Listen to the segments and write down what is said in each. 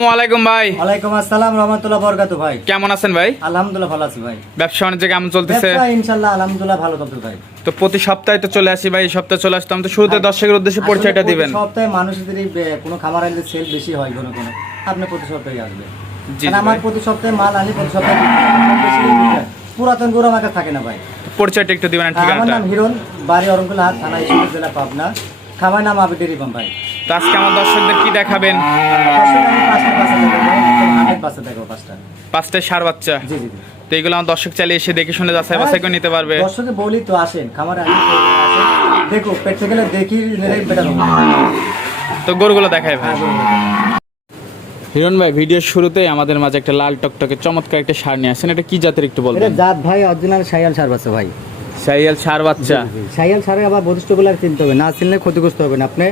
ওয়ালাইকুম ভাই। ওয়ালাইকুম আসসালাম রহমতুল্লাহ বরকাতু ভাই। কেমন আছেন ভাই? আলহামদুলিল্লাহ ভালো আছি ভাই। ব্যবসা বাণিজ্য কেমন চলতেছে? ইনশাল্লাহ আলহামদুলিল্লাহ ভালো চলছে ভাই। তো প্রতি সপ্তাহে তো চলে আসি ভাই এই সপ্তাহে চলে আসতাম। তো শুরুতে দর্শকের উদ্দেশ্যে পরিচয়টা দিবেন। সপ্তাহে মানুষদের কোনো খামার আনলে সেল বেশি হয় কোনো কোনো। আপনি প্রতি সপ্তাহে আসবে জি আমার প্রতি সপ্তাহে মাল আনি প্রতি সপ্তাহে। পুরাতন গরু আমার কাছে থাকে না ভাই। পরিচয়টা একটু দিবেন আর আমার নাম হিরণ বাড়ি অরঙ্কুল হাট থানা ঈশ্বর জেলা পাবনা। খামার নাম আবি টেরিবাম ভাই। তো আজকে আমার দর্শকদের কি দেখাবেন? পাঁচটা বাচ্চা দেখাবো পাঁচটা। পাঁচটায় সার বাচ্চা। জি জি। তো এগুলো আমার দর্শক চালিয়ে এসে দেখে শুনে যাচাই বাছাই করে নিতে পারবে। দর্শকে বলি তো আসেন খামারে। দেখো পেটে গেলে দেখি নিলেই বেটার হবে। তো গরুগুলো দেখাই ভাই। হ্যাঁ, হিরণ ভাই ভিডিওর শুরুতেই আমাদের মাঝে একটা লাল টকটকে চমৎকার একটা সার নিয়ে আসেন এটা কি জাতের একটু এটা জাত ভাই অরিজিনাল সাইয়াল সার বাচ্চা ভাই। সাইয়াল সার বাচ্চা। সাইয়াল সারে আবার বৈশিষ্ট্যগুলো আর চিনতে হবে না চিনলে ক্ষতিগ্রস্ত হবেন আপনি।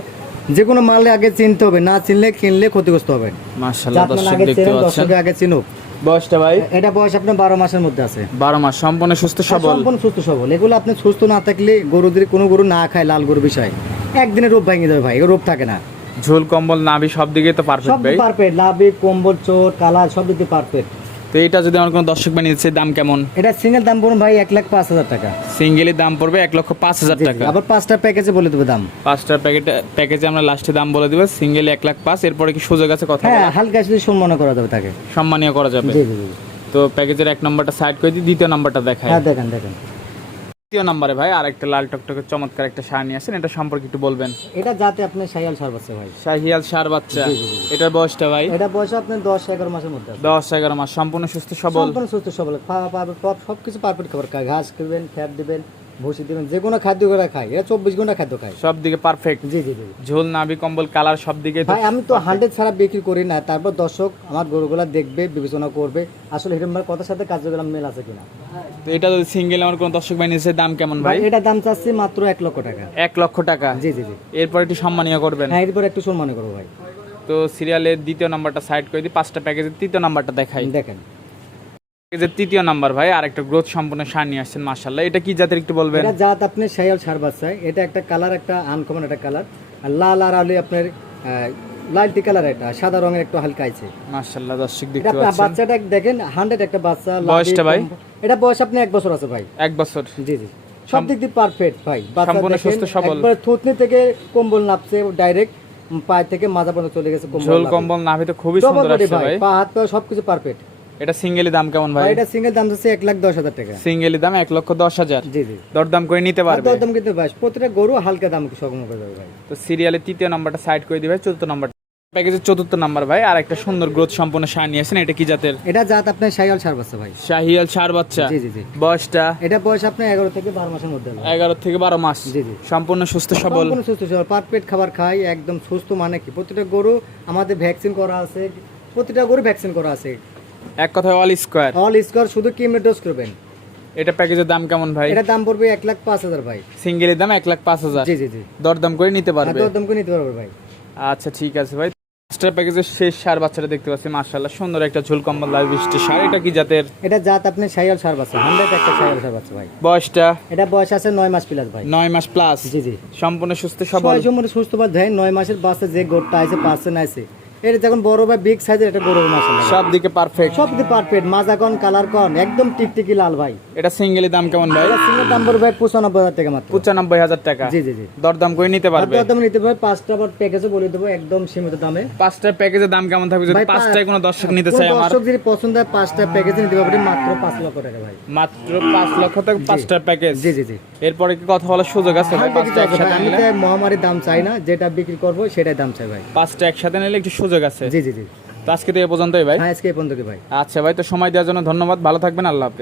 যে কোনো মালে আগে চিনতে হবে না চিনলে কিনলে ক্ষতিগ্রস্ত হবে মাশাআল্লাহ দর্শক দেখতে পাচ্ছেন। আগে চিনুক। বয়সটা ভাই? এটা বয়স আপনার বারো মাসের মধ্যে আছে। বারো মাস সম্পূর্ণ সুস্থ সবল। সম্পূর্ণ সুস্থ সবল। এগুলো আপনি সুস্থ না থাকলে গরুদের কোনো গরু না খায় লাল গরু বিষয় একদিনে রোগ ভেঙে যাবে ভাই রোগ থাকে না। ঝোল কম্বল নাভি সব দিকে তো পারফেক্ট সব ভাই। পারফেক্ট লাভি কম্বল চোর কালা সব দিকে পারফেক্ট তো এটা যদি আমার কোনো দর্শক বানিয়ে দিচ্ছে দাম কেমন? এটা সিঙ্গেল দাম পড়ুন ভাই এক লাখ পাঁচ হাজার টাকা। সিঙ্গেলের দাম পড়বে এক লক্ষ পাঁচ হাজার। টাকা। আবার পাঁচটা প্যাকেজে বলে দেবো দাম। পাঁচটা প্যাকেট প্যাকেজে আমরা লাস্টে দাম বলে দেবো সিঙ্গেল এক লাখ পাঁচ এরপরে কি সুযোগ আছে কথা হ্যাঁ হালকা যদি সম্মান করা যাবে তাকে। সম্মানীয় করা যাবে। তো প্যাকেজের এক নম্বরটা সাইড করে দিই দ্বিতীয় নাম্বারটা দেখায় হ্যাঁ দেখেন দেখেন। দ্বিতীয় নম্বরে ভাই আর একটা লাল টকটকে চমৎকার একটা সার নিয়ে আসেন। এটা সম্পর্কে একটু বলবেন। এটা যাতে আপনি সাইয়াল সার বাচ্চা ভাই। শাহিয়াল সার বাচ্চা। এটার বয়সটা ভাই? এটা বয়স আপনার দশ এগারো মাসের মধ্যে দশ এগারো মাস। সম্পূর্ণ সুস্থ সবল? সম্পূর্ণ সুস্থ সবল। সব কিছু পারফেক্ট খাবার। খায় ঘাস খাবেন ফ্যাট দিবেন ভুসি দিবেন যে কোনো খাদ্য করে খায়। এটা চব্বিশ ঘণ্টা খাদ্য খায়। সব দিকে পারফেক্ট জি জি জি। ঝোল নাভি কম্বল কালার সব দিকে ভাই আমি তো হান্ড্রেড ছাড়া বিক্রি করি না। তারপর দর্শক আমার গরুগুলা দেখবে বিবেচনা করবে। আসলে হিরম ভাইয়ের কথার সাথে কার্যক্রম মেল আছে কিনা? তো এটা যদি সিঙ্গেল আমার কোনো দর্শক বানিয়ে দিচ্ছে দাম কেমন ভাই? এটা দাম চাচ্ছি মাত্র এক লক্ষ টাকা। এক লক্ষ টাকা? জি জি জি। এরপর একটু সম্মানীয় করবেন? হ্যাঁ এরপর একটু সম্মান করব ভাই। তো সিরিয়ালের দ্বিতীয় নাম্বারটা সাইড করে দিই পাঁচটা প্যাকেজের তৃতীয় নাম্বারটা দেখাই। দেখেন। প্যাকেজের তৃতীয় নাম্বার ভাই আর একটা গ্রোথ সম্পূর্ণ সার নিয়ে আসছেন মার্শাল্লাহ এটা কি জাতের একটু বলবেন? এটা জাত আপনি সাইয়াল সার বাচ্চায় এটা একটা কালার একটা আনকমন একটা কালার আর লাল আর আলি আপনার লালটি কালার এটা সাদা রঙের একটু হালকা আছে। মার্শাল্লাহ দর্শক দেখতে পাচ্ছেন। বাচ্চাটা দেখেন হান্ড্রেড একটা বাচ্চা বয়সটা ভাই? এটা বয়স আপনি এক বছর আছে ভাই। এক বছর। জি জি। সব দিক দিয়ে পারফেক্ট ভাই। সম্পূর্ণ সুস্থ সবল। একবার থুতনি থেকে কম্বল নাপছে ডাইরেক্ট পায়ে থেকে মাজা পর্যন্ত চলে গেছে কম্বল ঝোল কম্বল নাভি তো খুবই সুন্দর আসছে ভাই পা হাত পা সবকিছু পারফেক্ট এটা সিঙ্গেলি দাম কেমন ভাই? এটা সিঙ্গেল দাম হচ্ছে এক লাখ দশ হাজার টাকা। সিঙ্গেলি দাম এক লক্ষ দশ হাজার। জি জি। দরদাম করে নিতে পারবে। দাম কিন্তু ভাই প্রতিটা গরু হালকা দাম সগম করে ভাই। তো সিরিয়ালের তৃতীয় নাম্বারটা সাইড করে দিবে চতুর্থ নাম্বার প্যাকেজের চতুর্থ নাম্বার ভাই আর একটা সুন্দর গ্রোথ সম্পূর্ণ সার নিয়ে আসেন এটা কি জাতের? এটা জাত আপনার সাইয়াল সার বাচ্চা ভাই। শাহিয়াল সার বাচ্চা? জি জি জি। বয়সটা? এটা বয়স আপনার এগারো থেকে বারো মাসের মধ্যে এগারো থেকে বারো মাস। জি জি। সম্পূর্ণ সুস্থ সবল? সম্পূর্ণ সুস্থ সবল। খাবার একদম সুস্থ মানে কি? প্রতিটা গরু আমাদের ভ্যাকসিন করা আছে প্রতিটা গরু ভ্যাকসিন করা আছে। এক কথায় অল স্কোয়ার অল স্কোয়ার শুধু কিমে ডোজ করবেন। এটা প্যাকেজের দাম কেমন ভাই? এটা দাম পড়বে এক লাখ পাঁচ হাজার ভাই। সিঙ্গেলের দাম এক লাখ পাঁচ হাজার? জি জি জি। দরদাম করে নিতে পারবে? এত দাম করে নিতে পারবে ভাই। আচ্ছা ঠিক আছে ভাই। মাস্টার প্যাকেজের শেষ সার বাচ্চাটা দেখতে পাচ্ছি মার্শাল্লাহ সুন্দর একটা ঝুল কম্বল লাল বৃষ্টি সার এটা কি জাতের? এটা জাত আপনি সাইয়াল সার বাচ্চা হান্ড্রেড একটা সাইয়াল সার বাচ্চা ভাই। বয়সটা? এটা বয়স আছে নয় মাস প্লাস ভাই। নয় মাস প্লাস জি জি। সম্পূর্ণ সুস্থ সবল? সবাই সময় সুস্থ বা দেয় নয় মাসের বাচ্চা যে গোটটা আছে পার্সেন্ট আছে এটা যখন বড় বা বিগ সাইজের এটা গরু মাস সব দিকে পারফেক্ট সব দিকে পারফেক্ট মাজা কন কালার কন একদম টিকটিকি লাল ভাই। এটা সিঙ্গেলের দাম কেমন ভাই? এটা সিঙ্গেল দাম পড়বে ভাই টাকা মাত্র। টাকা। জি জি জি। দরদাম করে নিতে পারবে? একদম নিতে পারবে। পাঁচটা আবার প্যাকেজও বলে দেবো একদম সীমিত দামে। পাঁচটা প্যাকেজের দাম কেমন থাকবে যদি পাঁচটায় কোনো দর্শক নিতে চাই আমার? দর্শক যদি পছন্দ হয় পাঁচটা প্যাকেজ নিতে পারবে। মাত্র পাঁচ লক্ষ টাকা ভাই। মাত্র পাঁচ লক্ষ টাকা পাঁচটা প্যাকেজ জি জি জি। এরপরে কি কথা বলার সুযোগ আছে ভাই? পাঁচটা একসাথে নিলে মহামারীর দাম চাই না। যেটা বিক্রি করব সেটাই দাম চাই ভাই। পাঁচটা একসাথে নিলে একটু সুযোগ আছে। জি জি জি। তো আজকে তো এ পর্যন্তই ভাই। হ্যাঁ আজকে এ পর্যন্ত ভাই। আচ্ছা ভাই তো সময় দেওয়ার জন্য ধন্যবাদ। ভালো থাকবেন আল্লাহ হাফেজ।